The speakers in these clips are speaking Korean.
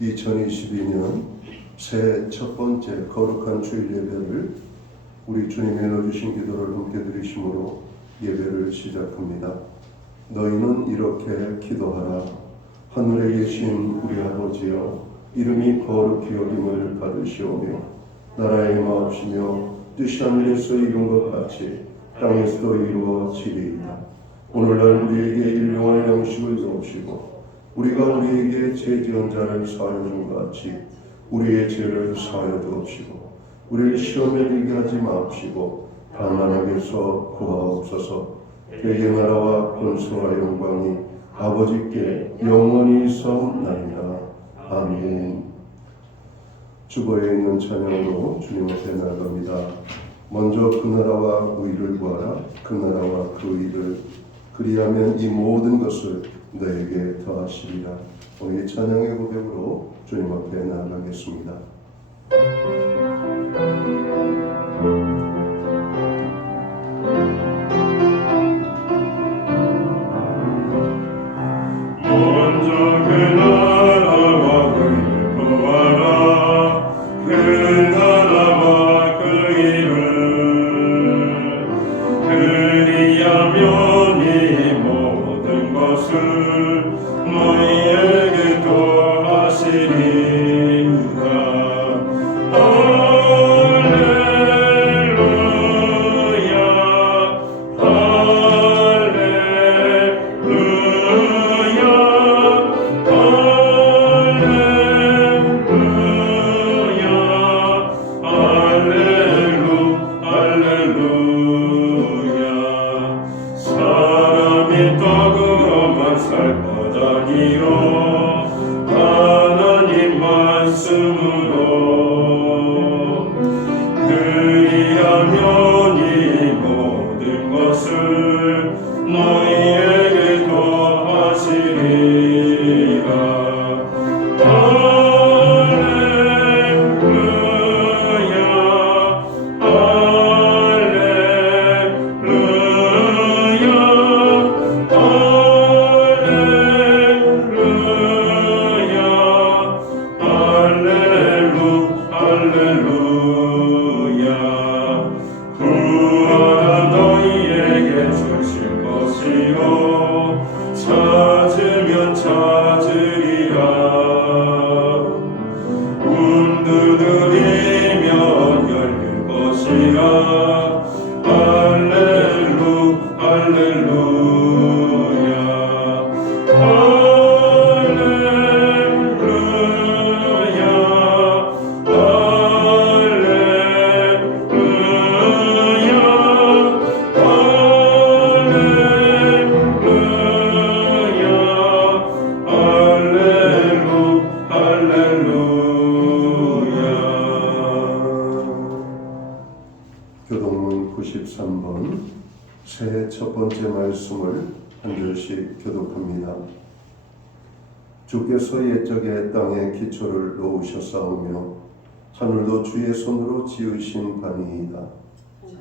2022년 새해 첫 번째 거룩한 주일 예배를 우리 주님이 넣어주신 기도를 함께 드리심으로 예배를 시작합니다. 너희는 이렇게 기도하라. 하늘에 계신 우리 아버지여, 이름이 거룩히 여김을 받으시오며 나라의 마옵시며 뜻이 하늘에서 이룬 것 같이 땅에서도 이루어지리이다. 오늘날 우리에게 일용할 양식을 주옵시고 우리가 우리에게 죄 지은 자를 사하여 준 것 같이 우리의 죄를 사하여 주옵시고 우리를 시험에 들게 하지 마옵시고 다만 악에서 구하옵소서. 대개 나라와 권세와 영광이 아버지께 영원히 있사옵나이다. 아멘. 주보에 있는 찬양으로 주님 앞에 나아갑니다. 먼저 그 나라와 의를 구하라. 그 나라와 그 의를, 그리하면 이 모든 것을 너에게 더하시리라. 오늘 이 찬양의 고백으로 주님 앞에 나아가겠습니다. 먼저 그 나라와 의를 구하라. 그 나라와 그 의를, 그리하면 이 모든 것을 너희에게 더하시리라. 하나님 말씀으로, 그리하면 이 모든 것을 너희에게 더하시리라. 찾으면 찾으리라. 문 두드리면 열릴 것이라. 할렐루야. 교독문 93번 새해 첫 번째 말씀을 한 절씩 교독합니다. 주께서 옛적에 땅에 기초를 놓으셨사오며 하늘도 주의 손으로 지으신 바니이다.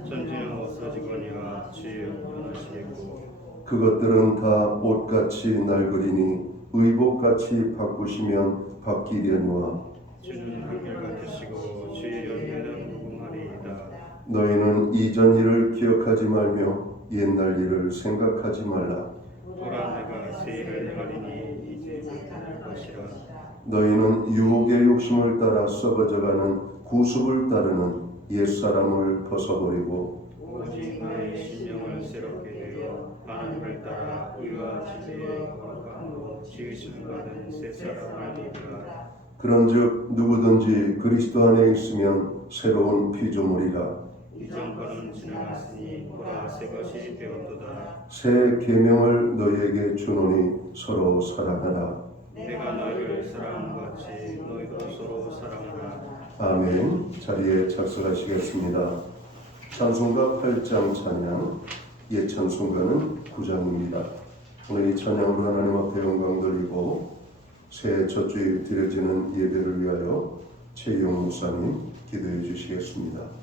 천지는 없어지거니와 주의 영원하시겠고 그것들은 다 옷같이 낡으리니 의복같이 바꾸시면 바뀌려니와 주는 한결같으시고 주의 열매는 무궁하리이다. 너희는 이전 일을 기억하지 말며 옛날 일을 생각하지 말라. 보라, 내가 새 일을 행하리니 이제 나타날 것이라. 너희는 유혹의 욕심을 따라 썩어져가는 구습을 따르는 옛사람을 벗어버리고 오직 너의 심령을 새롭게 되어 하나님을 따라 의와 진리의 거룩함으로 지으심을 받은 새 사람을 입으라. 그런즉 누구든지 그리스도 안에 있으면 새로운 피조물이라. 이전 것은 지나갔으니 보라, 새 것이 되었도다. 새 계명을 너희에게 주노니 서로 사랑하라. 내가 너희를 사랑한 것 같이 너희도 서로 사랑하라. 아멘. 자리에 착석하시겠습니다. 찬송가 8장 찬양, 예찬송가는 9장입니다. 오늘 이 찬양으로 하나님 앞에 영광 돌리고 새해 첫 주일 드려지는 예배를 위하여 최용 목사님 기도해 주시겠습니다.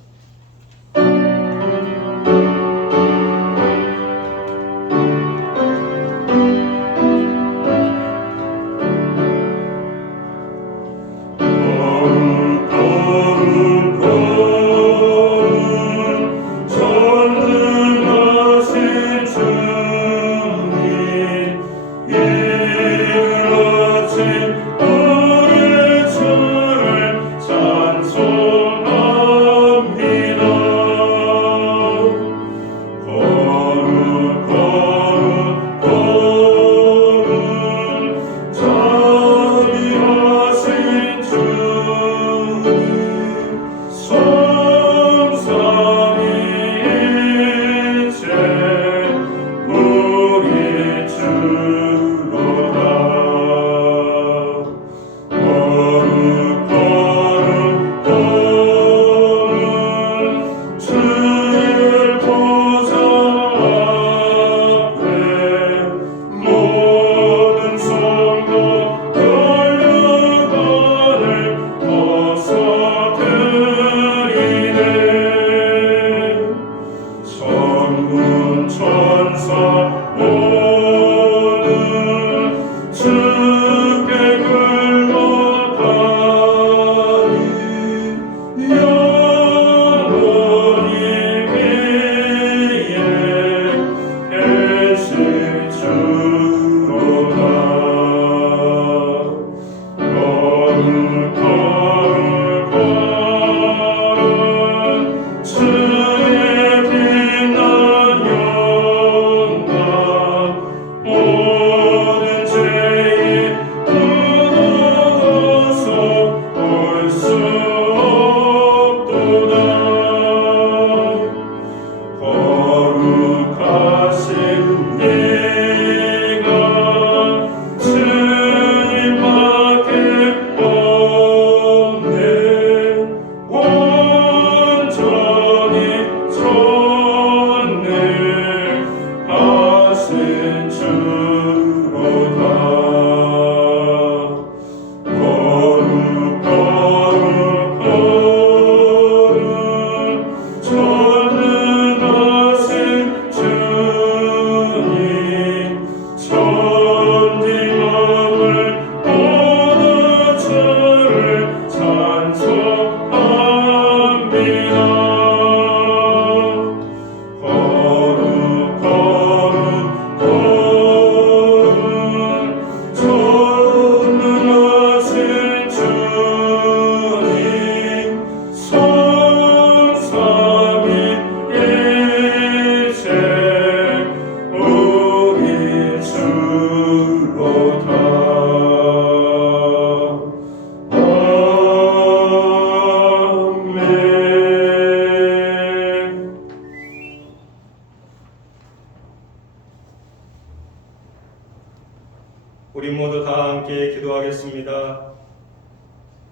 기도하겠습니다.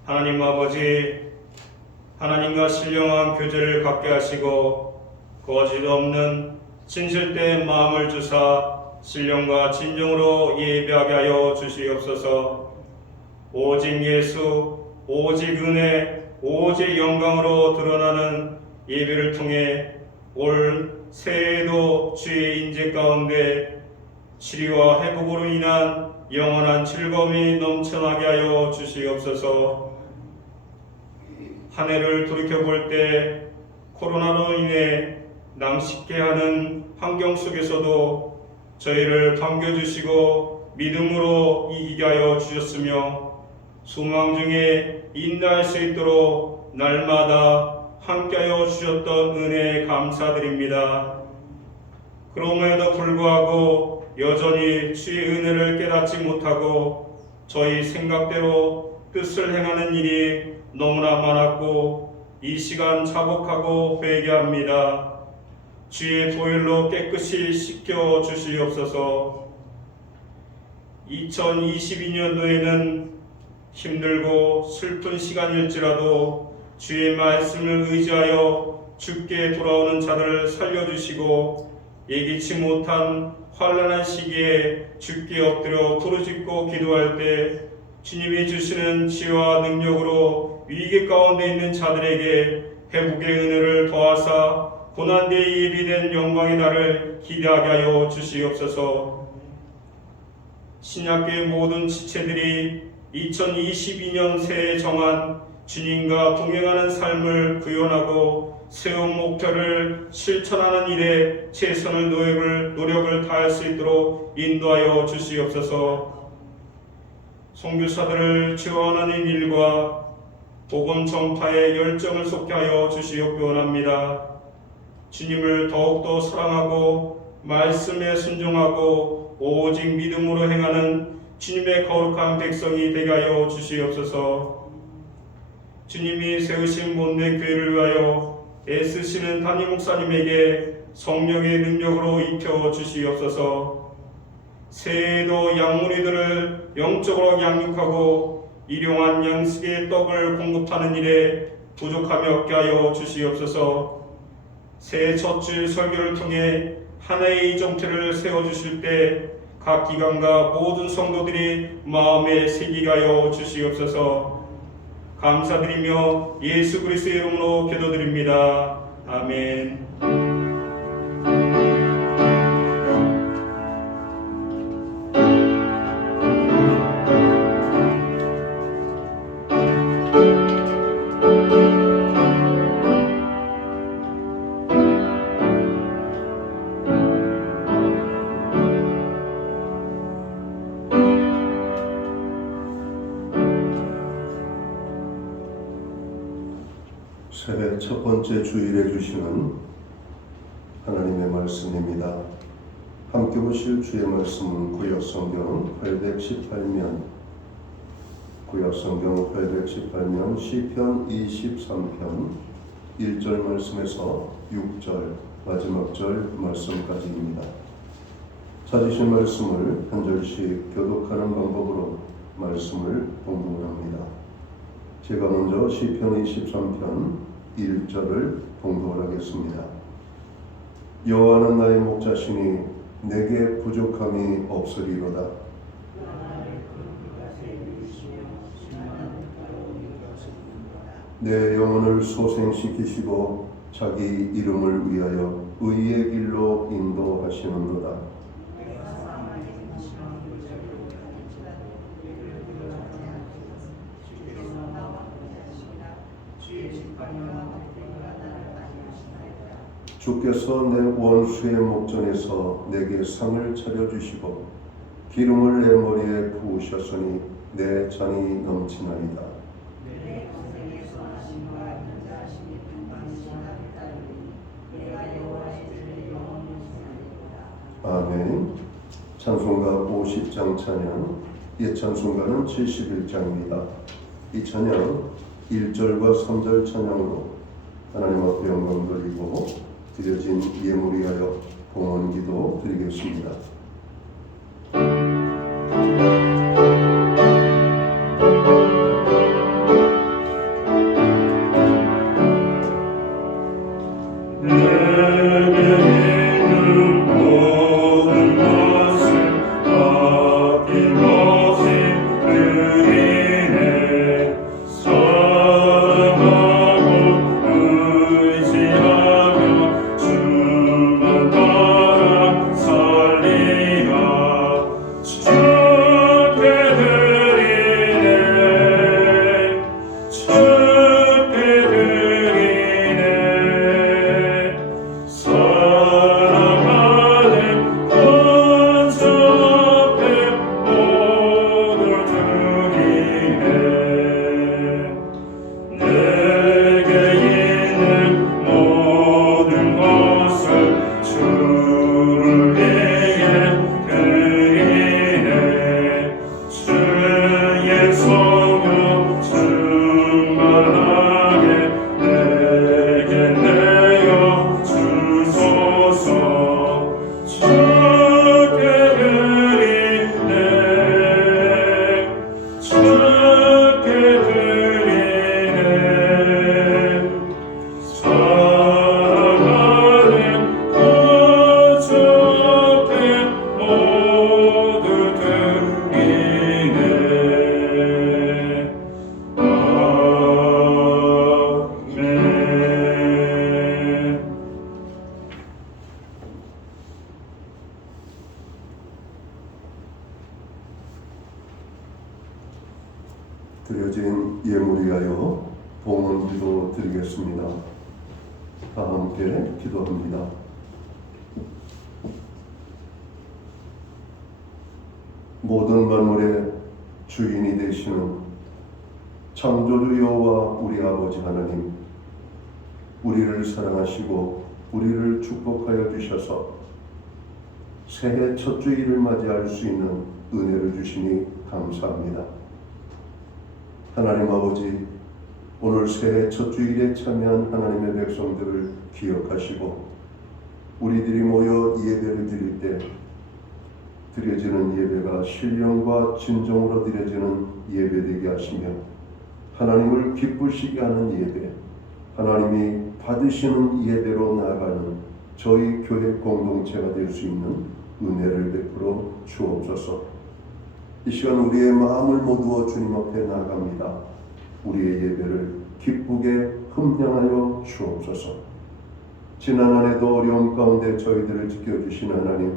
하나님 아버지, 하나님과 신령한 교제를 갖게 하시고 거짓 없는 진실된 마음을 주사 신령과 진정으로 예배하게 하여 주시옵소서. 오직 예수, 오직 은혜, 오직 영광으로 드러나는 예배를 통해 올 새해에도 주의 인재 가운데 치료와 회복으로 인한 영원한 즐거움이 넘쳐나게 하여 주시옵소서. 한 해를 돌이켜볼 때 코로나로 인해 낭식케 하는 환경 속에서도 저희를 반겨주시고 믿음으로 이기게 하여 주셨으며 소망 중에 인내할 수 있도록 날마다 함께하여 주셨던 은혜에 감사드립니다. 그럼에도 불구하고 여전히 주의 은혜를 깨닫지 못하고 저희 생각대로 뜻을 행하는 일이 너무나 많았고 이 시간 자복하고 회개합니다. 주의 보혈로 깨끗이 씻겨 주시옵소서. 2022년도에는 힘들고 슬픈 시간일지라도 주의 말씀을 의지하여 주께 돌아오는 자들을 살려주시고 예기치 못한 환난한 시기에 주께 엎드려 부르짖고 기도할 때 주님이 주시는 지혜와 능력으로 위기 가운데 있는 자들에게 회복의 은혜를 더하사 고난대에 예비된 영광의 날을 기대하게 하여 주시옵소서. 신약계의 모든 지체들이 2022년 새해 정한 주님과 동행하는 삶을 구현하고 세운 목표를 실천하는 일에 최선의 노력을 다할 수 있도록 인도하여 주시옵소서. 선교사들을 지원하는 일과 복음 전파에 열정을 쏟게 하여 주시옵기 원합니다. 주님을 더욱더 사랑하고 말씀에 순종하고 오직 믿음으로 행하는 주님의 거룩한 백성이 되게 하여 주시옵소서. 주님이 세우신 못내 교회를 위하여 애쓰시는 담임 목사님에게 성령의 능력으로 입혀 주시옵소서. 새해에도 양무리들을 영적으로 양육하고 일용한 양식의 떡을 공급하는 일에 부족함이 없게 하여 주시옵소서. 새해 첫 주 설교를 통해 하나의 이정태를 세워주실 때 각 기관과 모든 성도들이 마음에 새기게 하여 주시옵소서. 감사드리며 예수 그리스도의 이름으로 기도드립니다. 아멘. 새해 첫 번째 주일에 주시는 하나님의 말씀입니다. 함께 보실 주의 말씀은 구약성경 818면 시편 23편 1절 말씀에서 6절 마지막 절 말씀까지입니다. 찾으신 말씀을 한 절씩 교독하는 방법으로 말씀을 봉독합니다. 제가 먼저 시편 23편 1절을 봉독하겠습니다. 여호와는 나의 목자시니 내게 부족함이 없으리로다. 내 영혼을 소생시키시고 자기 이름을 위하여 의의 길로 인도하시는도다. 주께서 내 원수의 목전에서 내게 상을 차려주시고 기름을 내 머리에 부으셨으니 내 잔이 넘치나이다. 아멘. 찬송가 50장 찬양, 옛 찬송가는 71장입니다. 이 찬양 1절과 3절 찬양으로 하나님 앞에 영광 돌리고 드려진 예물 위하여 봉헌 기도 드리겠습니다. 드려진 예물 위하여 봉헌 기도 드리겠습니다. 다 함께 기도합니다. 모든 만물의 주인이 되시는 창조주 여호와 우리 아버지 하나님, 우리를 사랑하시고 우리를 축복하여 주셔서 새해 첫 주일을 맞이할 수 있는 은혜를 주시니 감사합니다. 하나님 아버지, 오늘 새해 첫 주일에 참여한 하나님의 백성들을 기억하시고 우리들이 모여 예배를 드릴 때 드려지는 예배가 신령과 진정으로 드려지는 예배되게 하시며 하나님을 기쁘시게 하는 예배, 하나님이 받으시는 예배로 나아가는 저희 교회 공동체가 될 수 있는 은혜를 베풀어 주옵소서. 이 시간 우리의 마음을 모두어 주님 앞에 나아갑니다. 우리의 예배를 기쁘게 흠양하여 주옵소서. 지난 한 해도 어려움 가운데 저희들을 지켜주신 하나님,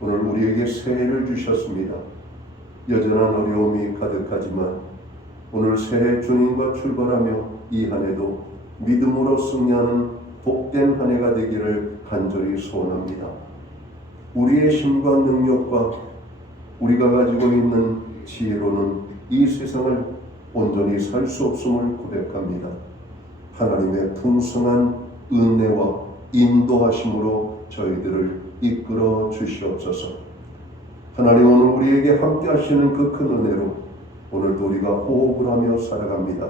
오늘 우리에게 새해를 주셨습니다. 여전한 어려움이 가득하지만 오늘 새해 주님과 출발하며 이 한 해도 믿음으로 승리하는 복된 한 해가 되기를 간절히 소원합니다. 우리의 힘과 능력과 우리가 가지고 있는 지혜로는 이 세상을 온전히 살 수 없음을 고백합니다. 하나님의 풍성한 은혜와 인도하심으로 저희들을 이끌어 주시옵소서. 하나님, 오늘 우리에게 함께 하시는 그 큰 은혜로 오늘도 우리가 호흡을 하며 살아갑니다.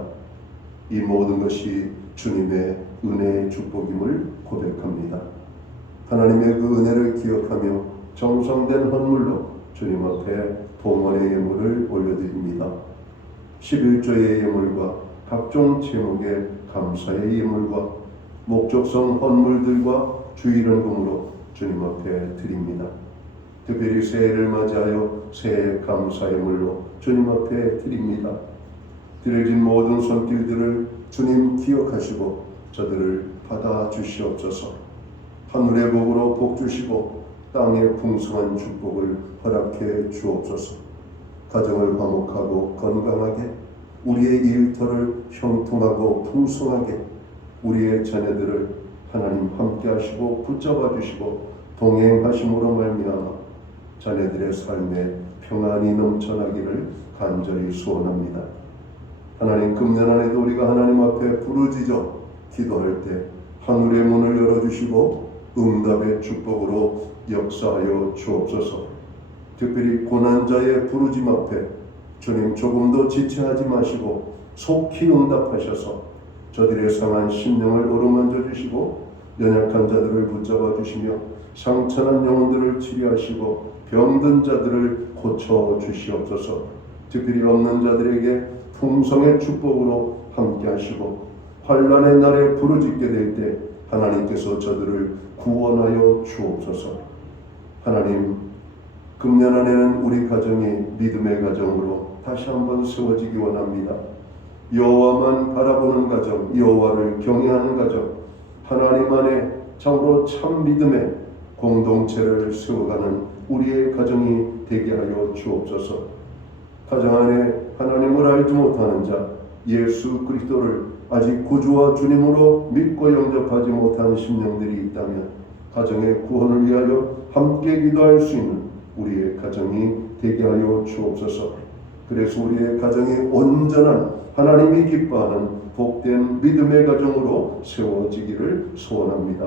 이 모든 것이 주님의 은혜의 축복임을 고백합니다. 하나님의 그 은혜를 기억하며 정성된 헌물로 주님 앞에 봉헌의 예물을 올려드립니다. 11조의 예물과 각종 제목의 감사의 예물과 목적성 헌물들과 주일헌금으로 주님 앞에 드립니다. 특별히 새해를 맞이하여 새해 감사의 물로 주님 앞에 드립니다. 드려진 모든 손길들을 주님 기억하시고 저들을 받아 주시옵소서. 하늘의 복으로 복 주시고 땅의 풍성한 축복을 허락해 주옵소서. 가정을 화목하고 건강하게, 우리의 일터를 형통하고 풍성하게, 우리의 자녀들을 하나님 함께 하시고 붙잡아 주시고 동행하심으로 말미암아 자녀들의 삶에 평안이 넘쳐나기를 간절히 소원합니다. 하나님, 금년 안에도 우리가 하나님 앞에 부르짖어 기도할 때 하늘의 문을 열어주시고 응답의 축복으로 역사하여 주옵소서. 특별히 고난자의 부르짐 앞에 주님 조금도 지체하지 마시고 속히 응답하셔서 저들의 상한 심령을 어루만져 주시고 연약한 자들을 붙잡아 주시며 상처난 영혼들을 치료하시고 병든 자들을 고쳐 주시옵소서. 특별히 없는 자들에게 풍성의 축복으로 함께 하시고 환난의 날에 부르짖게 될 때 하나님께서 저들을 구원하여 주옵소서. 하나님, 금년 안에는 우리 가정이 믿음의 가정으로 다시 한번 세워지기 원합니다. 여호와만 바라보는 가정, 여호와를 경외하는 가정, 하나님 안에 참으로 참 믿음의 공동체를 세워가는 우리의 가정이 되게 하여 주옵소서. 가정 안에 하나님을 알지 못하는 자, 예수 그리스도를 아직 구주와 주님으로 믿고 영접하지 못하는 심령들이 있다면 가정의 구원을 위하여 함께 기도할 수 있는 우리의 가정이 되게 하여 주옵소서. 그래서 우리의 가정이 온전한 하나님이 기뻐하는 복된 믿음의 가정으로 세워지기를 소원합니다.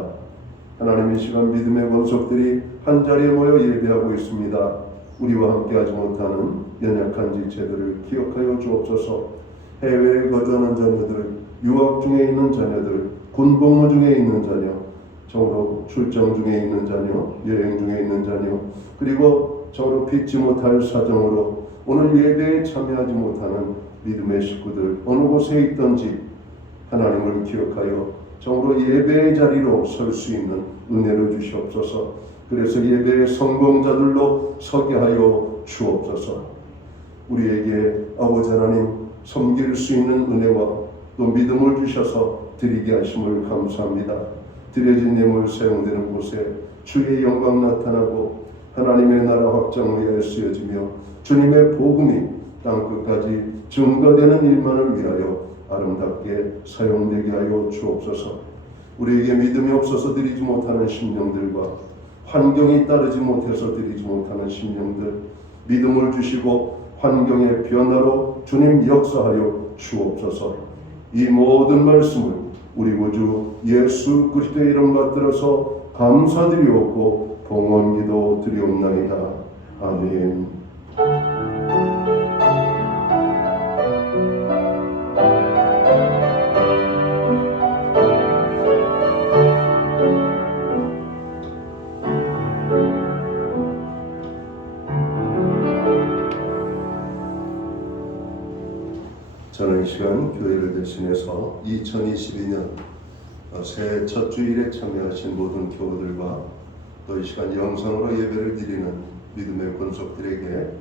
하나님, 이 시간 믿음의 권속들이 한자리에 모여 예배하고 있습니다. 우리와 함께하지 못하는 연약한 지체들을 기억하여 주옵소서. 해외에 거주하는 자녀들, 유학 중에 있는 자녀들, 군복무 중에 있는 자녀, 정으로 출장 중에 있는 자녀, 여행 중에 있는 자녀, 그리고 정으로 빚지 못할 사정으로 오늘 예배에 참여하지 못하는 믿음의 식구들, 어느 곳에 있든지 하나님을 기억하여 정으로 예배의 자리로 설 수 있는 은혜를 주시옵소서. 그래서 예배의 성공자들로 서게 하여 주옵소서. 우리에게 아버지 하나님 섬길 수 있는 은혜와 또 믿음을 주셔서 드리게 하심을 감사합니다. 드려진 예물 사용되는 곳에 주의 영광 나타나고 하나님의 나라 확장을 위하여 쓰여지며 주님의 복음이 땅끝까지 증거되는 일만을 위하여 아름답게 사용되게 하여 주옵소서. 우리에게 믿음이 없어서 드리지 못하는 심령들과 환경이 따르지 못해서 드리지 못하는 심령들, 믿음을 주시고 환경의 변화로 주님 역사하여 주옵소서. 이 모든 말씀을 우리 구주 예수 그리스도의 이름 받들어서 감사드리옵고 봉헌기도 드리옵나이다. 아멘. 저는 이 시간 교회를 대신해서 2022년 새해 첫 주일에 참여하신 모든 교우들과 또 이 시간 영상으로 예배를 드리는 믿음의 권속들에게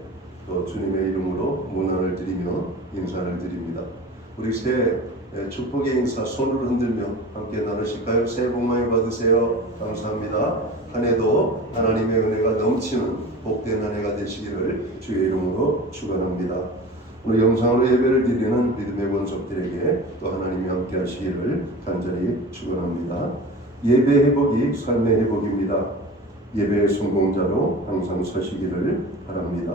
또 주님의 이름으로 문안을 드리며 인사를 드립니다. 우리 새해 축복의 인사 손을 흔들며 함께 나누실까요? 새해 복 많이 받으세요. 감사합니다. 한 해도 하나님의 은혜가 넘치는 복된 한 해가 되시기를 주의 이름으로 축원합니다. 오늘 영상으로 예배를 드리는 믿음의 권속들에게 또 하나님이 함께 하시기를 간절히 축원합니다. 예배 회복이 삶의 회복입니다. 예배의 성공자로 항상 서시기를 바랍니다.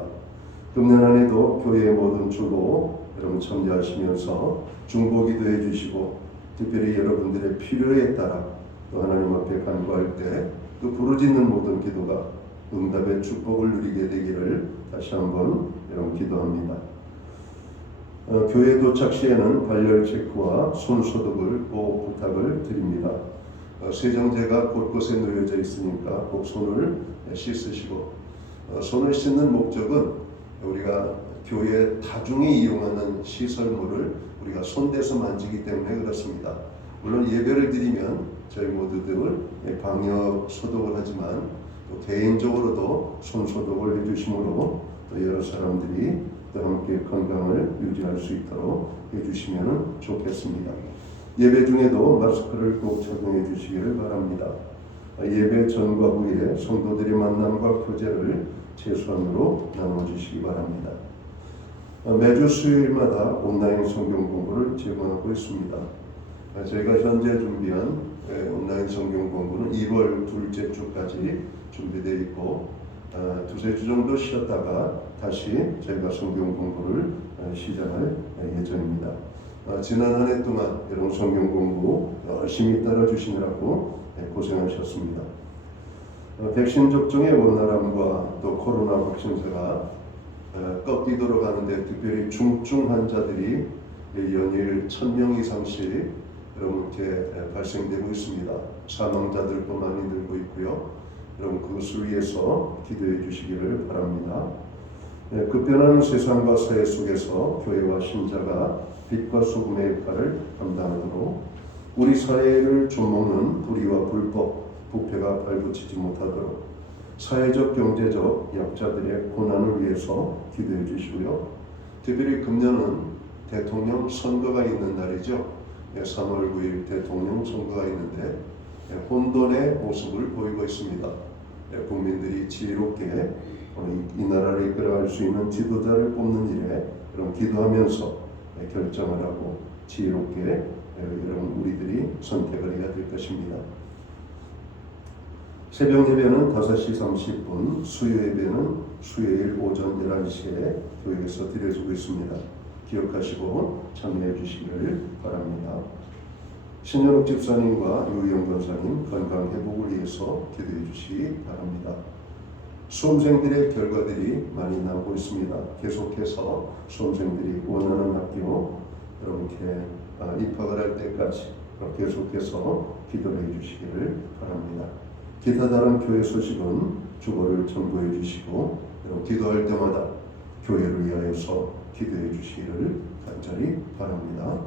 금년 한 해도 교회의 모든 주보 여러분 참여하시면서 중보기도해 주시고 특별히 여러분들의 필요에 따라 또 하나님 앞에 간구할 때 그 부르짖는 모든 기도가 응답의 축복을 누리게 되기를 다시 한번 여러분 기도합니다. 교회 도착 시에는 발열 체크와 손 소독을 꼭 부탁을 드립니다. 세정제가 곳곳에 놓여져 있으니까 꼭 손을 씻으시고 손을 씻는 목적은 우리가 교회 다중이 이용하는 시설물을 우리가 손대서 만지기 때문에 그렇습니다. 물론 예배를 드리면 저희 모두들 방역 소독을 하지만 또 개인적으로도 손 소독을 해주심으로 또 여러 사람들이 또 함께 건강을 유지할 수 있도록 해주시면 좋겠습니다. 예배 중에도 마스크를 꼭 착용해 주시기를 바랍니다. 예배 전과 후에 성도들의 만남과 교제를 최소한으로 나눠주시기 바랍니다. 매주 수요일마다 온라인 성경 공부를 제공하고 있습니다. 저희가 현재 준비한 온라인 성경 공부는 2월 둘째 주까지 준비되어 있고 두세 주 정도 쉬었다가 다시 저희가 성경 공부를 시작할 예정입니다. 지난 한 해 동안 여러분 성경 공부 열심히 따라주시느라고 고생하셨습니다. 백신 접종의 원활함과 또 코로나 확진자가 꺾이도록 하는데 특별히 중증 환자들이 연일 1000명 이상씩 여러분 이렇게 발생되고 있습니다. 사망자들 또 많이 늘고 있고요. 여러분 그것을 위해서 기도해 주시기를 바랍니다. 급변하는 세상과 사회 속에서 교회와 신자가 빛과 소금의 역할을 감당하도록 우리 사회를 좀먹는 불의와 불법, 부패가 발붙이지 못하도록 사회적, 경제적 약자들의 고난을 위해서 기도해 주시고요. 특별히 금년은 대통령 선거가 있는 날이죠. 3월 9일 대통령 선거가 있는데 혼돈의 모습을 보이고 있습니다. 국민들이 지혜롭게 이 나라를 이끌어갈 수 있는 지도자를 뽑는 일에 그럼 기도하면서 결정을 하고 지혜롭게 여러분 우리들이 선택을 해야 될 것입니다. 새벽 예배는 5시 30분, 수요 예배는 수요일 오전 11시에 교회에서 드려지고 있습니다. 기억하시고 참여해 주시기를 바랍니다. 신현욱 집사님과 유영 권사님 건강 회복을 위해서 기도해 주시기 바랍니다. 수험생들의 결과들이 많이 나오고 있습니다. 계속해서 수험생들이 원하는 학교 이렇게 입학을 할 때까지 계속해서 기도를 해주시기를 바랍니다. 기타 다른 교회 소식은 주보를 첨부해 주시고 기도할 때마다 교회를 위하여서 기도해 주시기를 간절히 바랍니다.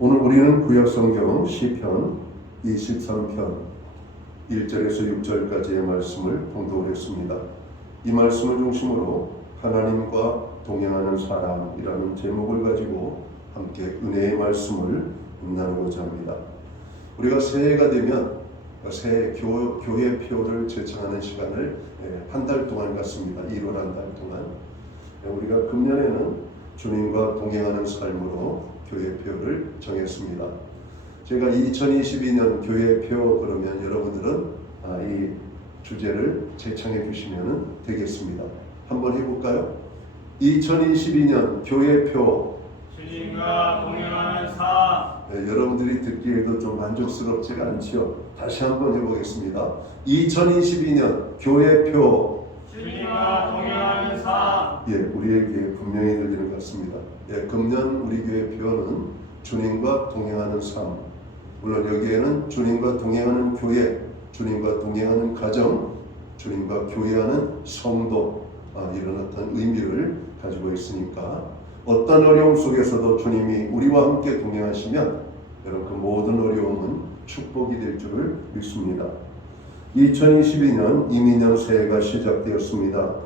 오늘 우리는 구약성경 시편 23편 1절에서 6절까지의 말씀을 봉독을 했습니다. 이 말씀을 중심으로 하나님과 동행하는 사람이라는 제목을 가지고 함께 은혜의 말씀을 나누고자 합니다. 우리가 새해가 되면 새해 교회 표를 제청하는 시간을 한 달 동안 갖습니다. 1월 한 달 동안. 우리가 금년에는 주님과 동행하는 삶으로 교회표를 정했습니다. 제가 2022년 교회표 그러면 여러분들은 이 주제를 제청해 주시면 되겠습니다. 한번 해볼까요? 2022년 교회표. 주님과 동행하는 삶. 여러분들이 듣기에도 좀 만족스럽지가 않지요. 다시 한번 해보겠습니다. 2022년 교회표. 주님과 동행하는 삶. 우리에게 분명히 들리는 것 같습니다. 금년 우리 교회 표는 주님과 동행하는 삶. 물론 여기에는 주님과 동행하는 교회, 주님과 동행하는 가정, 주님과 교회하는 성도, 이런 어떤 의미를 가지고 있으니까 어떤 어려움 속에서도 주님이 우리와 함께 동행하시면 여러분 그 모든 어려움은 축복이 될 줄을 믿습니다. 2022년 이민년 새해가 시작되었습니다.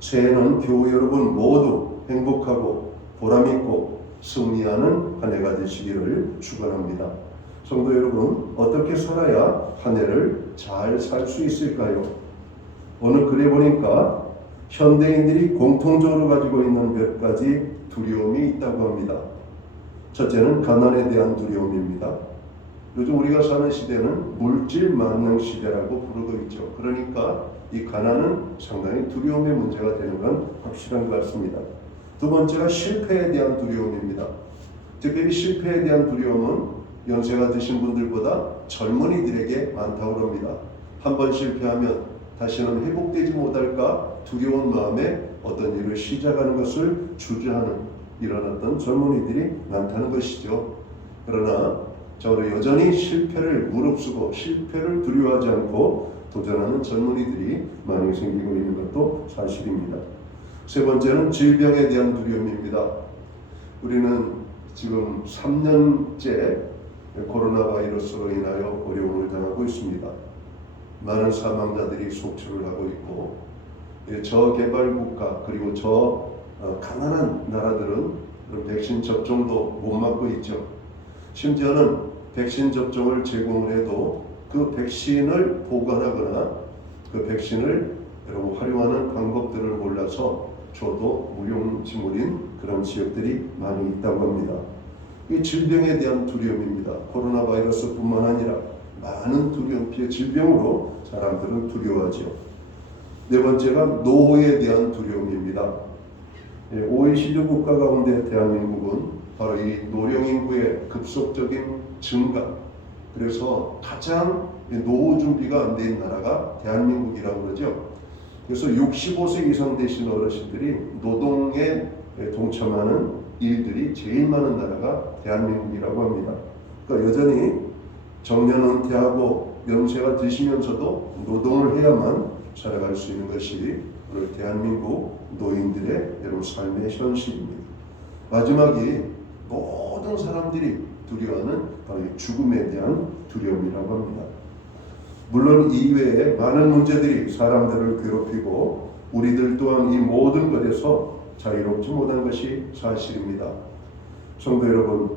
새해는 교우 여러분 모두 행복하고 보람있고 승리하는 한 해가 되시기를 축원합니다. 성도 여러분, 어떻게 살아야 한 해를 잘 살 수 있을까요? 오늘 글에 보니까 현대인들이 공통적으로 가지고 있는 몇 가지 두려움이 있다고 합니다. 첫째는 가난에 대한 두려움입니다. 요즘 우리가 사는 시대는 물질 만능 시대라고 부르고 있죠. 그러니까 이 가난은 상당히 두려움의 문제가 되는 건 확실한 것 같습니다. 두 번째가 실패에 대한 두려움입니다. 특별히 실패에 대한 두려움은 연세가 드신 분들보다 젊은이들에게 많다고 합니다. 한 번 실패하면 다시는 회복되지 못할까 두려운 마음에 어떤 일을 시작하는 것을 주저하는 이런 어떤 젊은이들이 많다는 것이죠. 그러나 저로 여전히 실패를 무릅쓰고 실패를 두려워하지 않고 도전하는 젊은이들이 많이 생기고 있는 것도 사실입니다. 세 번째는 질병에 대한 두려움입니다. 우리는 지금 3년째 코로나 바이러스로 인하여 어려움을 당하고 있습니다. 많은 사망자들이 속출을 하고 있고 저개발국가 그리고 가난한 나라들은 백신 접종도 못 맞고 있죠. 심지어는 백신 접종을 제공을 해도 그 백신을 보관하거나 그 백신을 여러분 활용하는 방법들을 몰라서 저도 무용지물인 그런 지역들이 많이 있다고 합니다. 이 질병에 대한 두려움입니다. 코로나 바이러스뿐만 아니라 많은 두려움, 피해 질병으로 사람들은 두려워하죠. 네 번째가 노후에 대한 두려움입니다. OECD 국가 가운데 대한민국은 바로 이 노령 인구의 급속적인 증가, 그래서 가장 노후 준비가 안 된 나라가 대한민국이라고 그러죠. 그래서 65세 이상 되신 어르신들이 노동에 동참하는 일들이 제일 많은 나라가 대한민국이라고 합니다. 그러니까 여전히 정년 은퇴하고 연세가 드시면서도 노동을 해야만 살아갈 수 있는 것이 오늘 대한민국 노인들의 여러분 삶의 현실입니다. 마지막이 모든 사람들이 두려워하는 바로 죽음에 대한 두려움이라고 합니다. 물론 이외에 많은 문제들이 사람들을 괴롭히고 우리들 또한 이 모든 것에서 자유롭지 못한 것이 사실입니다. 성도 여러분,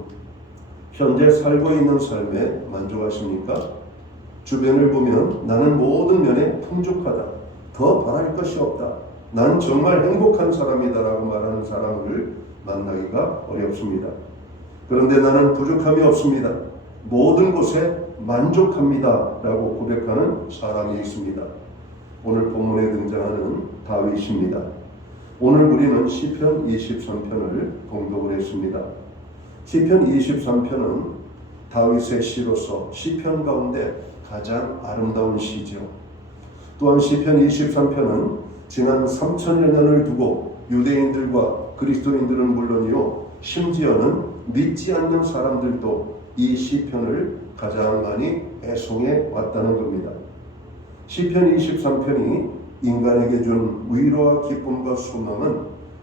현재 살고 있는 삶에 만족하십니까? 주변을 보면 나는 모든 면에 풍족하다, 더 바랄 것이 없다, 난 정말 행복한 사람이다 라고 말하는 사람을 만나기가 어렵습니다. 그런데 나는 부족함이 없습니다, 모든 곳에 만족합니다 라고 고백하는 사람이 있습니다. 오늘 본문에 등장하는 다윗입니다. 오늘 우리는 시편 23편을 공독을 했습니다. 시편 23편은 다윗의 시로서 시편 가운데 가장 아름다운 시죠. 또한 시편 23편은 지난 3000여 년을 두고 유대인들과 그리스도인들은 물론이요, 심지어는 믿지 않는 사람들도 이 시편을 가장 많이 애송해 왔다는 겁니다. 시편 23편이 인간에게 준 위로와 기쁨과 소망은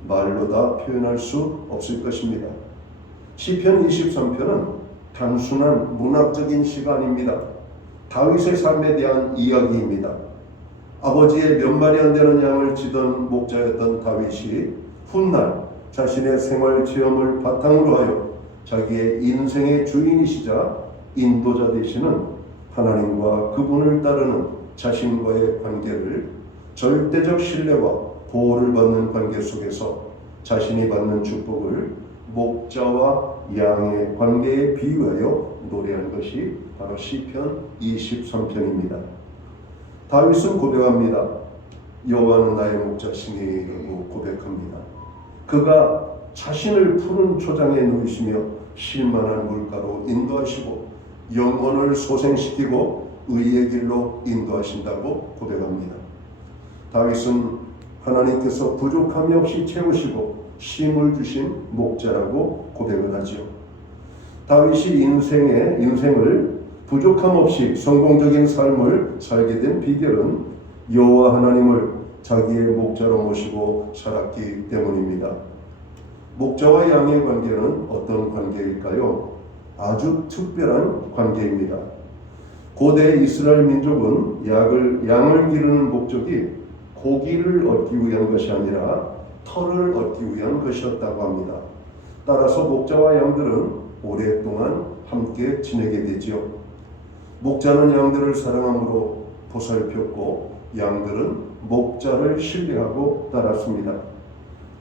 말로 다 표현할 수 없을 것입니다. 시편 23편은 단순한 문학적인 시가 아닙니다. 다윗의 삶에 대한 이야기입니다. 아버지의 몇 마리 안 되는 양을 치던 목자였던 다윗이 훗날 자신의 생활 체험을 바탕으로 하여 자기의 인생의 주인이시자 인도자 되시는 하나님과 그분을 따르는 자신과의 관계를 절대적 신뢰와 보호를 받는 관계 속에서 자신이 받는 축복을 목자와 양의 관계에 비유하여 노래한 것이 바로 시편 23편입니다. 다윗은 고백합니다. 여호와는 나의 목자시니라고 고백합니다. 그가 자신을 푸른 초장에 누이시며 쉴만한 물가로 인도하시고 영혼을 소생시키고 의의 길로 인도하신다고 고백합니다. 다윗은 하나님께서 부족함이 없이 채우시고 쉼을 주신 목자라고 고백을 하죠. 다윗이 인생을 부족함 없이 성공적인 삶을 살게 된 비결은 여호와 하나님을 자기의 목자로 모시고 살았기 때문입니다. 목자와 양의 관계는 어떤 관계일까요? 아주 특별한 관계입니다. 고대 이스라엘 민족은 양을 기르는 목적이 고기를 얻기 위한 것이 아니라 털을 얻기 위한 것이었다고 합니다. 따라서 목자와 양들은 오랫동안 함께 지내게 되지요. 목자는 양들을 사랑함으로 보살폈고 양들은 목자를 신뢰하고 따랐습니다.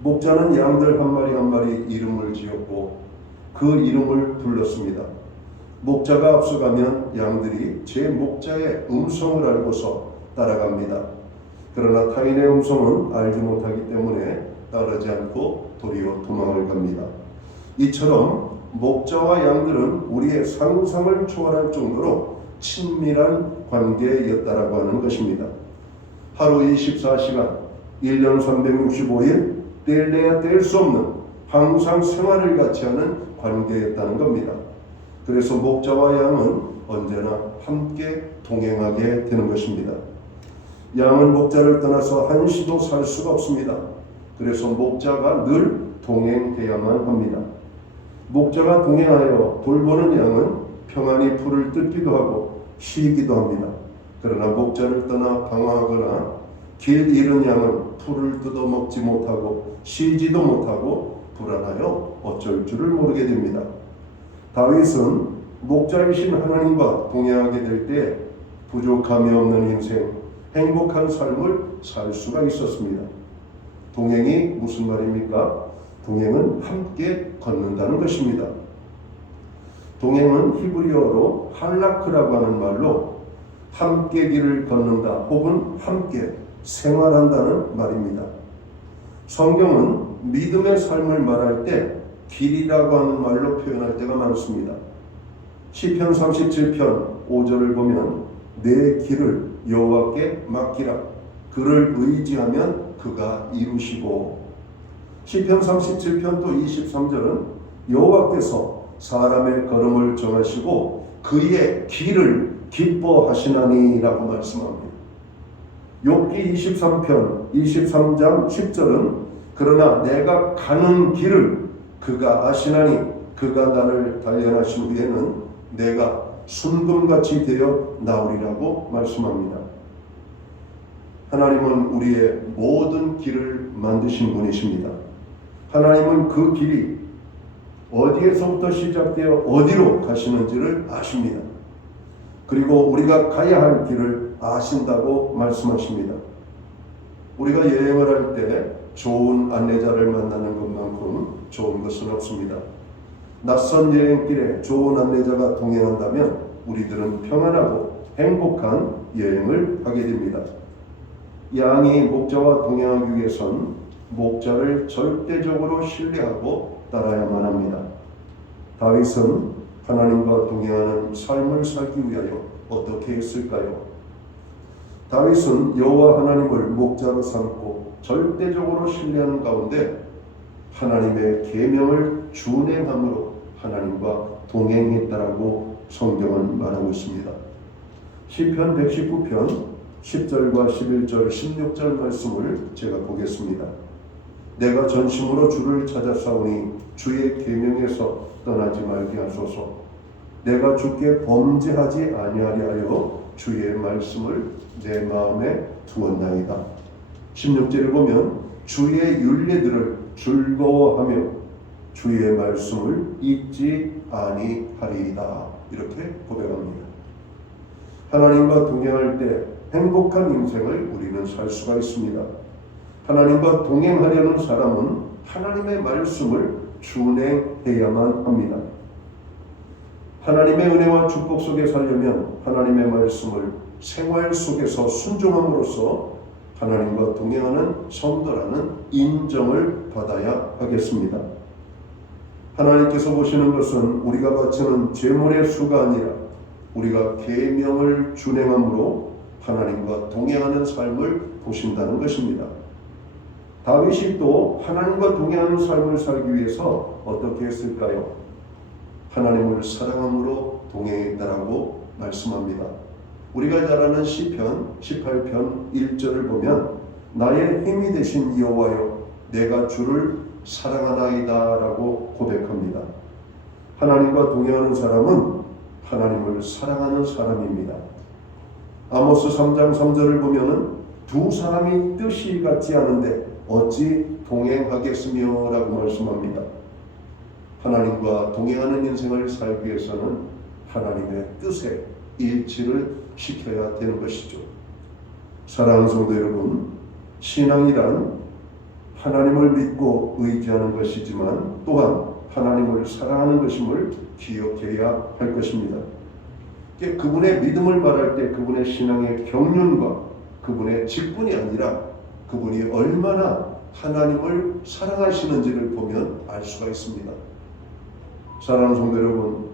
목자는 양들 한 마리 한 마리 이름을 지었고 그 이름을 불렀습니다. 목자가 앞서가면 양들이 제 목자의 음성을 알고서 따라갑니다. 그러나 타인의 음성은 알지 못하기 때문에 따르지 않고 도리어 도망을 갑니다. 이처럼 목자와 양들은 우리의 상상을 초월할 정도로 친밀한 관계였다라고 하는 것입니다. 하루 24시간, 1년 365일 뗄래야 뗄 수 없는 항상 생활을 같이 하는 관계였다는 겁니다. 그래서 목자와 양은 언제나 함께 동행하게 되는 것입니다. 양은 목자를 떠나서 한시도 살 수가 없습니다. 그래서 목자가 늘 동행해야만 합니다. 목자가 동행하여 돌보는 양은 평안히 풀을 뜯기도 하고 쉬기도 합니다. 그러나 목자를 떠나 방황하거나 길 잃은 양은 풀을 뜯어 먹지 못하고 쉬지도 못하고 불안하여 어쩔 줄을 모르게 됩니다. 다윗은 목자이신 하나님과 동행하게 될 때 부족함이 없는 인생, 행복한 삶을 살 수가 있었습니다. 동행이 무슨 말입니까? 동행은 함께 걷는다는 것입니다. 동행은 히브리어로 할라크라고 하는 말로 함께 길을 걷는다 혹은 함께 생활한다는 말입니다. 성경은 믿음의 삶을 말할 때 길이라고 하는 말로 표현할 때가 많습니다. 시편 37편 5절을 보면 내 길을 여호와께 맡기라. 그를 의지하면 그가 이루시고. 시편 37편 또 23절은 여호와께서 사람의 걸음을 정하시고 그의 길을 기뻐하시나니라고 말씀합니다. 욥기 23편 23장 10절은 그러나 내가 가는 길을 그가 아시나니 그가 나를 단련하신 후에는 내가 순금같이 되어 나오리라고 말씀합니다. 하나님은 우리의 모든 길을 만드신 분이십니다. 하나님은 그 길이 어디에서부터 시작되어 어디로 가시는지를 아십니다. 그리고 우리가 가야 할 길을 아신다고 말씀하십니다. 우리가 여행을 할 때 좋은 안내자를 만나는 것만큼 좋은 것은 없습니다. 낯선 여행길에 좋은 안내자가 동행한다면 우리들은 평안하고 행복한 여행을 하게 됩니다. 양이 목자와 동행하기 위해선 목자를 절대적으로 신뢰하고 따라야만 합니다. 다윗은 하나님과 동행하는 삶을 살기 위하여 어떻게 했을까요? 다윗은 여호와 하나님을 목자로 삼고 절대적으로 신뢰하는 가운데 하나님의 계명을 준행함으로 하나님과 동행했다라고 성경은 말하고 있습니다. 시편 119편 10절과 11절 16절 말씀을 제가 보겠습니다. 내가 전심으로 주를 찾아싸우니 주의 계명에서 떠나지 말게 하소서. 내가 주께 범죄하지 아니하리 하여 주의 말씀을 내 마음에 두었나이다. 16절에 보면 주의 율례들을 즐거워하며 주의 말씀을 잊지 아니하리이다. 이렇게 고백합니다. 하나님과 동행할 때 행복한 인생을 우리는 살 수가 있습니다. 하나님과 동행하려는 사람은 하나님의 말씀을 준행해야만 합니다. 하나님의 은혜와 축복 속에 살려면 하나님의 말씀을 생활 속에서 순종함으로써 하나님과 동행하는 성도라는 인정을 받아야 하겠습니다. 하나님께서 보시는 것은 우리가 바치는 제물의 수가 아니라 우리가 계명을 준행함으로 하나님과 동행하는 삶을 보신다는 것입니다. 다윗이 또 하나님과 동행하는 삶을 살기 위해서 어떻게 했을까요? 하나님을 사랑함으로 동행했다라고 말씀합니다. 우리가 잘 아는 시편 18편 1절을 보면 나의 힘이 되신 여호와여 내가 주를 사랑하나이다 라고 고백합니다. 하나님과 동행하는 사람은 하나님을 사랑하는 사람입니다. 아모스 3장 3절을 보면은 두 사람이 뜻이 같지 않은데 어찌 동행하겠으며 라고 말씀합니다. 하나님과 동행하는 인생을 살기 위해서는 하나님의 뜻에 일치를 시켜야 되는 것이죠. 사랑하는 성도 여러분, 신앙이란 하나님을 믿고 의지하는 것이지만 또한 하나님을 사랑하는 것임을 기억해야 할 것입니다. 그분의 믿음을 말할 때 그분의 신앙의 경륜과 그분의 직분이 아니라 그분이 얼마나 하나님을 사랑하시는지를 보면 알 수가 있습니다. 사랑하는 성도 여러분,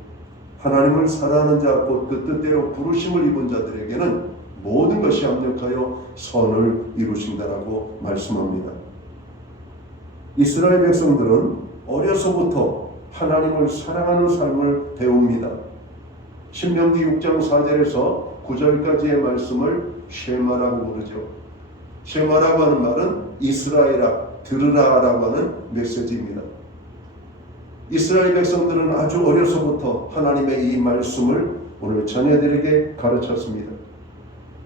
하나님을 사랑하는 자 곧 그 뜻대로 부르심을 입은 자들에게는 모든 것이 합력하여 선을 이루신다라고 말씀합니다. 이스라엘 백성들은 어려서부터 하나님을 사랑하는 삶을 배웁니다. 신명기 6장 4절에서 9절까지의 말씀을 쉐마라고 부르죠. 쉐마라고 하는 말은 이스라엘아 들으라라고 하는 메시지입니다. 이스라엘 백성들은 아주 어려서부터 하나님의 이 말씀을 오늘 자녀들에게 가르쳤습니다.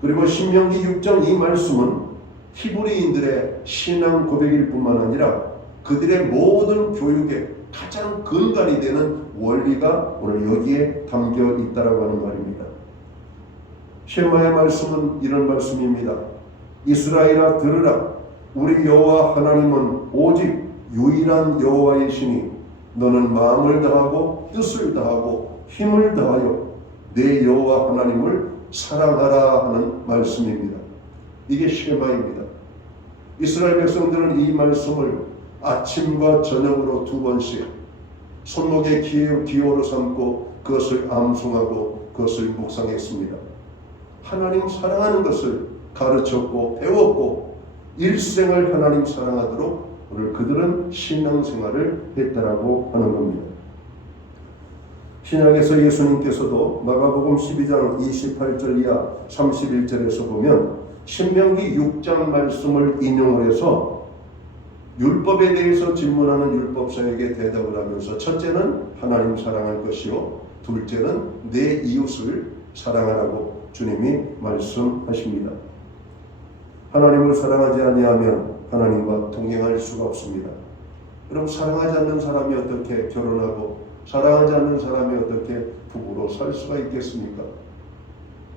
그리고 신명기 6장 이 말씀은 히브리인들의 신앙 고백일 뿐만 아니라 그들의 모든 교육의 가장 근간이 되는 원리가 오늘 여기에 담겨 있다라고 하는 말입니다. 쉐마의 말씀은 이런 말씀입니다. 이스라엘아 들으라. 우리 여호와 하나님은 오직 유일한 여호와이시니 너는 마음을 다하고 뜻을 다하고 힘을 다하여 내 여호와 하나님을 사랑하라 하는 말씀입니다. 이게 쉐마입니다. 이스라엘 백성들은 이 말씀을 아침과 저녁으로 2번씩 손목에 기호로 삼고 그것을 암송하고 그것을 묵상했습니다. 하나님 사랑하는 것을 가르쳤고 배웠고 일생을 하나님 사랑하도록 오늘 그들은 신앙생활을 했다라고 하는 겁니다. 신약에서 예수님께서도 마가복음 12장 28절 이하 31절에서 보면 신명기 6장 말씀을 인용을 해서 율법에 대해서 질문하는 율법사에게 대답을 하면서 첫째는 하나님 사랑할 것이요 둘째는 내 이웃을 사랑하라고 주님이 말씀하십니다. 하나님을 사랑하지 아니하면 하나님과 동행할 수가 없습니다. 그럼 사랑하지 않는 사람이 어떻게 결혼하고 사랑하지 않는 사람이 어떻게 부부로 살 수가 있겠습니까?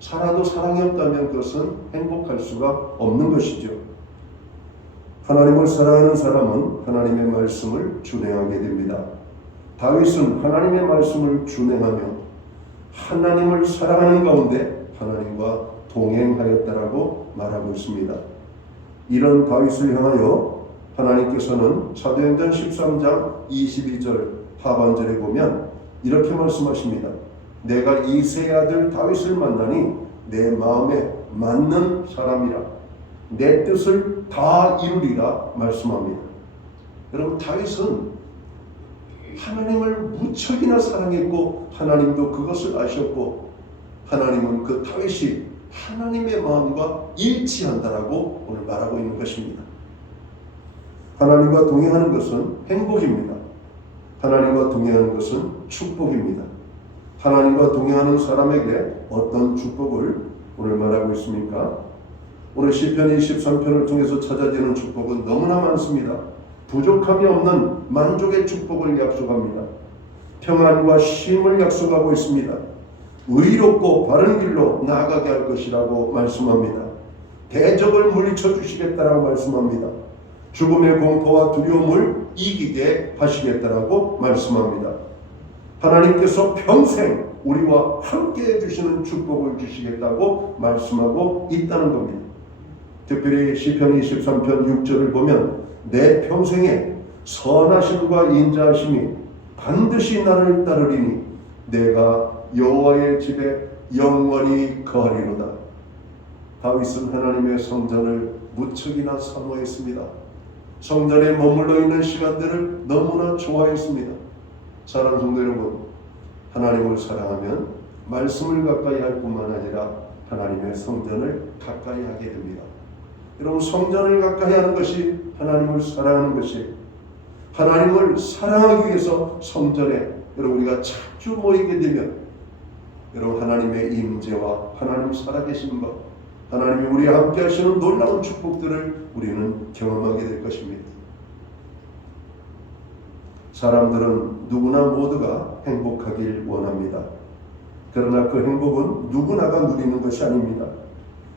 살아도 사랑이 없다면 그것은 행복할 수가 없는 것이죠. 하나님을 사랑하는 사람은 하나님의 말씀을 준행하게 됩니다. 다윗은 하나님의 말씀을 준행하며 하나님을 사랑하는 가운데 하나님과 동행하였다라고 말하고 있습니다. 이런 다윗을 향하여 하나님께서는 사도행전 13장 22절 하반절에 보면 이렇게 말씀하십니다. 내가 이새의 아들 다윗을 만나니 내 마음에 맞는 사람이라 내 뜻을 다 이루리라 말씀합니다. 여러분, 다윗은 하나님을 무척이나 사랑했고 하나님도 그것을 아셨고 하나님은 그 다윗이 하나님의 마음과 일치한다라고 오늘 말하고 있는 것입니다. 하나님과 동행하는 것은 행복입니다. 하나님과 동행하는 것은 축복입니다. 하나님과 동행하는 사람에게 어떤 축복을 오늘 말하고 있습니까? 오늘 시편 23편을 통해서 찾아지는 축복은 너무나 많습니다. 부족함이 없는 만족의 축복을 약속합니다. 평안과 쉼을 약속하고 있습니다. 의롭고 바른 길로 나아가게 할 것이라고 말씀합니다. 대적을 물리쳐 주시겠다라고 말씀합니다. 죽음의 공포와 두려움을 이기게 하시겠다라고 말씀합니다. 하나님께서 평생 우리와 함께 해주시는 축복을 주시겠다고 말씀하고 있다는 겁니다. 특별히 시편 23편 6절을 보면 내 평생에 선하심과 인자하심이 반드시 나를 따르리니 내가 여호와의 집에 영원히 거하리로다. 다윗은 하나님의 성전을 무척이나 사모했습니다. 성전에 머물러 있는 시간들을 너무나 좋아했습니다. 사랑하는 성도 여러분, 하나님을 사랑하면 말씀을 가까이 할 뿐만 아니라 하나님의 성전을 가까이 하게 됩니다. 여러분, 성전을 가까이 하는 것이 하나님을 사랑하는 것이, 하나님을 사랑하기 위해서 성전에 여러분 우리가 자주 모이게 되면 여러분 하나님의 임재와 하나님 살아계신 것, 하나님이 우리와 함께 하시는 놀라운 축복들을 우리는 경험하게 될 것입니다. 사람들은 누구나 모두가 행복하길 원합니다. 그러나 그 행복은 누구나가 누리는 것이 아닙니다.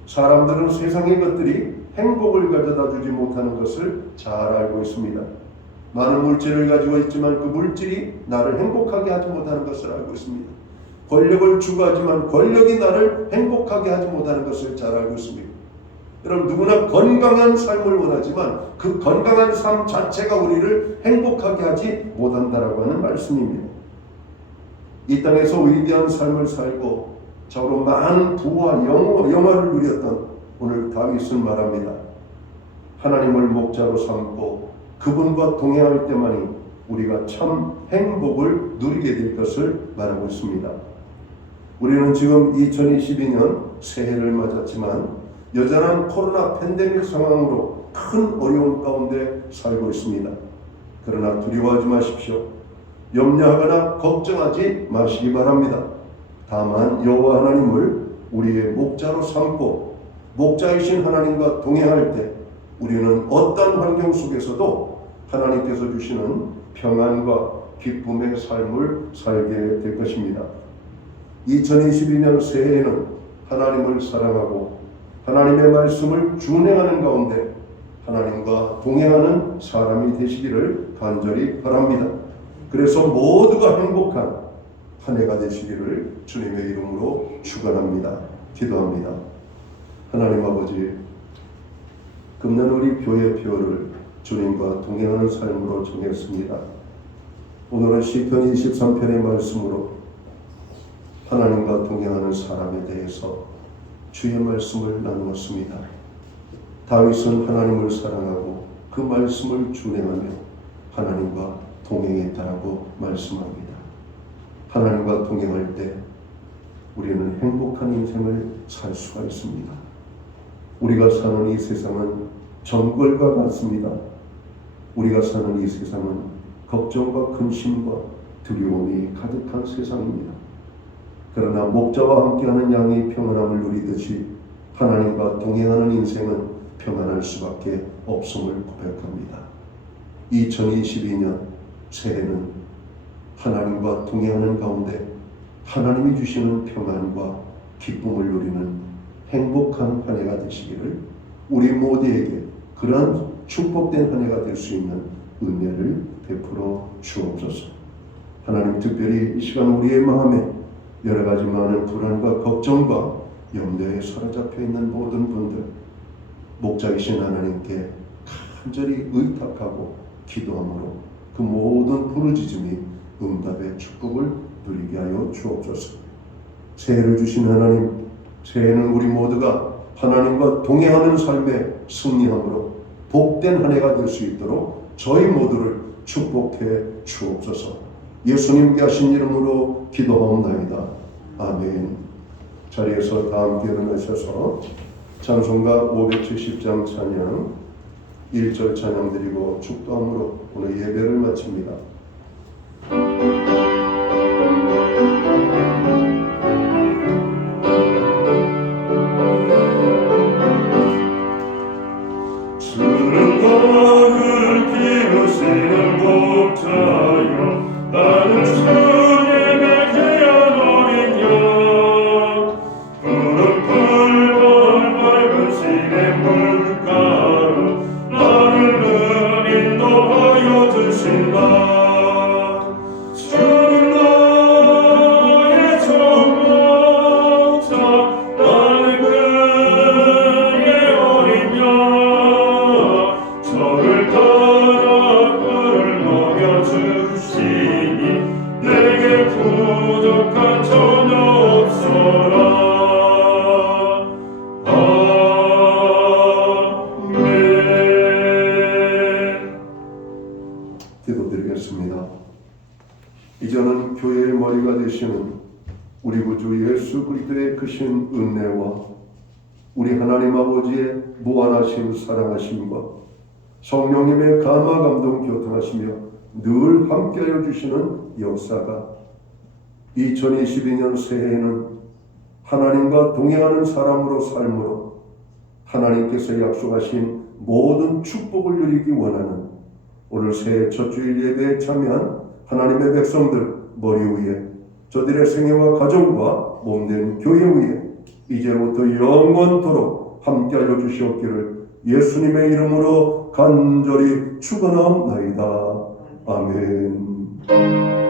사람들은 세상의 것들이 행복을 가져다 주지 못하는 것을 잘 알고 있습니다. 많은 물질을 가지고 있지만 그 물질이 나를 행복하게 하지 못하는 것을 알고 있습니다. 권력을 추구하지만 권력이 나를 행복하게 하지 못하는 것을 잘 알고 있습니다. 여러분, 누구나 건강한 삶을 원하지만 그 건강한 삶 자체가 우리를 행복하게 하지 못한다라고 하는 말씀입니다. 이 땅에서 위대한 삶을 살고 저로 많은 부와 영화를 누렸던 오늘 다윗은 말합니다. 하나님을 목자로 삼고 그분과 동행할 때만이 우리가 참 행복을 누리게 될 것을 말하고 있습니다. 우리는 지금 2022년 새해를 맞았지만 여전한 코로나 팬데믹 상황으로 큰 어려움 가운데 살고 있습니다. 그러나 두려워하지 마십시오. 염려하거나 걱정하지 마시기 바랍니다. 다만 여호와 하나님을 우리의 목자로 삼고 목자이신 하나님과 동행할 때 우리는 어떤 환경 속에서도 하나님께서 주시는 평안과 기쁨의 삶을 살게 될 것입니다. 2022년 새해에는 하나님을 사랑하고 하나님의 말씀을 준행하는 가운데 하나님과 동행하는 사람이 되시기를 간절히 바랍니다. 그래서 모두가 행복한 한 해가 되시기를 주님의 이름으로 축원합니다. 기도합니다. 하나님 아버지, 금년 우리 교회 표를 주님과 동행하는 삶으로 정했습니다. 오늘은 시편 23편의 말씀으로 하나님과 동행하는 사람에 대해서 주의 말씀을 나누었습니다. 다윗은 하나님을 사랑하고 그 말씀을 준행하며 하나님과 동행했다라고 말씀합니다. 하나님과 동행할 때 우리는 행복한 인생을 살 수가 있습니다. 우리가 사는 이 세상은 정글과 같습니다. 우리가 사는 이 세상은 걱정과 근심과 두려움이 가득한 세상입니다. 그러나 목자와 함께하는 양이 평안함을 누리듯이 하나님과 동행하는 인생은 평안할 수밖에 없음을 고백합니다. 2022년 새해는 하나님과 동행하는 가운데 하나님이 주시는 평안과 기쁨을 누리는 행복한 한 해가 되시기를 우리 모두에게 그러한 축복된 한 해가 될 수 있는 은혜를 베풀어 주옵소서. 하나님, 특별히 이 시간 우리의 마음에 여러 가지 많은 불안과 걱정과 염려에 사로잡혀 있는 모든 분들, 목자이신 하나님께 간절히 의탁하고 기도함으로 그 모든 부르짖음이 응답의 축복을 누리게 하여 주옵소서. 새해를 주신 하나님, 새해는 우리 모두가 하나님과 동행하는 삶에 승리함으로 복된 한 해가 될 수 있도록 저희 모두를 축복해 주옵소서. 예수님께 하신 이름으로 기도하옵나이다. 아멘. 자리에서 다 함께 일어나셔서 찬송가 570장 찬양 1절 찬양 드리고 축도함으로 오늘 예배를 마칩니다. 주는 너를 키우시는 목자여 나는 주님의 귀한 어린 양 푸른 푸른 맑은 시냇 물가로 나를 인도하여 주시옵소서. 이제는 교회의 머리가 되시는 우리 구주 예수 그리스도의 크신 은혜와 우리 하나님 아버지의 무한하신 사랑하심과 성령님의 감화 감동 교통하시며 늘 함께하여 주시는 역사가 2022년 새해에는 하나님과 동행하는 사람으로 삶으로 하나님께서 약속하신 모든 축복을 누리기 원하는 오늘 새해 첫 주일 예배에 참여한 하나님의 백성들 머리 위에 저들의 생애와 가정과 몸된 교회 위에 이제부터 영원토록 함께하여 주시옵기를 예수님의 이름으로 간절히 축원하옵나이다. 아멘.